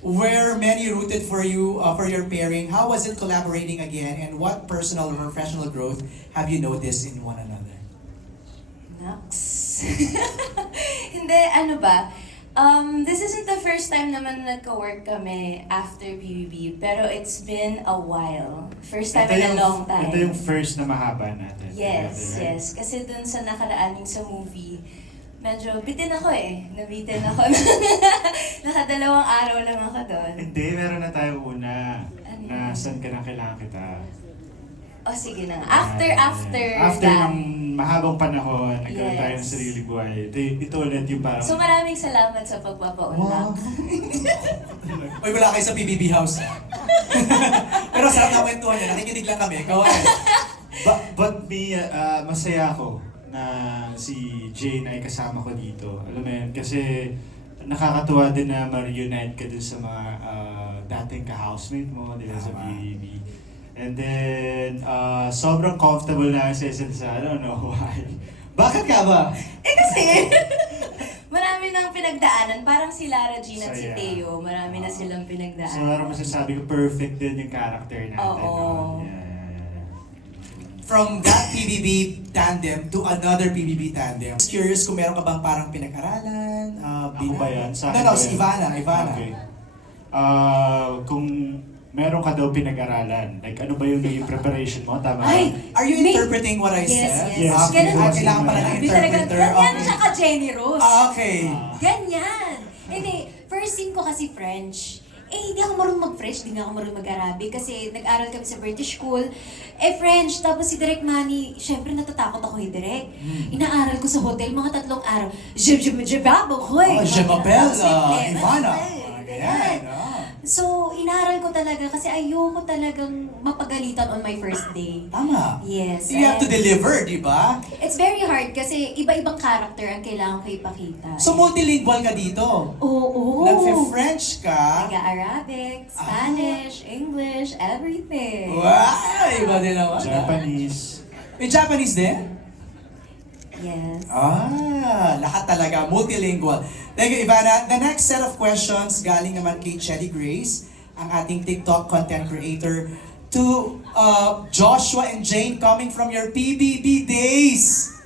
where many rooted for you for your pairing. How was it collaborating again, and what personal or professional growth have you noticed in one another? Naks. Hindi, ano ba? This isn't the first time naman nagka-work kami after BBB, pero it's been a while. First time in a long time. Ito yung first na mahaba natin. Yes, right? yes. Kasi dun sa nakaraan yung sa movie, medyo bitin ako eh. Nabitin ako. Nakadalawang araw lang ako doon. Hindi, meron na tayo una. Ano? Na saan ka na kailangan kita. O sige na nga. After After that. ng mahabang panahon, nagkaroon tayo ng Yes. sarili buhay. Ito ulit yung parang... So maraming salamat sa pagpapaunlak. Uy, wala kayo sa PBB house. Pero sarap na kwentuhan niya. Nakikinig lang kami. Go ahead. But me, masaya ako na si Jane ay kasama ko dito. Alam mo yun, kasi nakakatuwa din na ma-reunite ka dun sa mga dating ka-housemate mo, di ba, sa BBB. And then, sobrang comfortable na sa isa't isa. I don't know why. Bakit ka ba? Eh kasi, marami nang pinagdaanan. Parang si Lara Jean at si Saya. Teo, marami na silang So, pinagdaanan. masasabi ko, perfect din yung character natin. Oo. No? Yeah. From that PBB tandem to another PBB tandem. Curious kung meron ka bang parang pinag-aralan? Ako ba yan? Sa akin No, ba si yan? Ivana. Okay. Kung meron ka daw pinag-aralan, like ano ba yung naging preparation mo? Tama? Ay! Are you May- interpreting what I Yes, said? yes. Okay. Ganun. Kailangan pala ng Hindi talaga, interpreter. ganyan Okay. siya ka-generous. Okay. Ganyan! Hindi, first scene ko kasi French. Eh, hindi ako marunong mag-French, hindi nga ako marunong mag-Arabic kasi nag-aral kami sa British school. Eh, French, tapos si Direk Manny, syempre natatakot ako kay Direk. Inaaral ko sa hotel, mga 3 araw. Je m'appelle, Ivana. Ganyan. Ganyan. So, inaaral ko talaga kasi ayoko talagang mapagalitan on my first day. Tama. Yes. You have to and deliver, di ba? It's very hard kasi iba-ibang character ang kailangan ko ipakita. So multilingual ka dito. Oo. Nag-French ka. Taga-Arabic, Spanish, English, everything. Wow! Iba din naman. Japanese. May Japanese din? Yes. Lahat talaga, multilingual. Thank you, Ivana. The next set of questions galing naman kay Chelly Grace, ang ating TikTok content creator, to Joshua and Jane coming from your PBB days.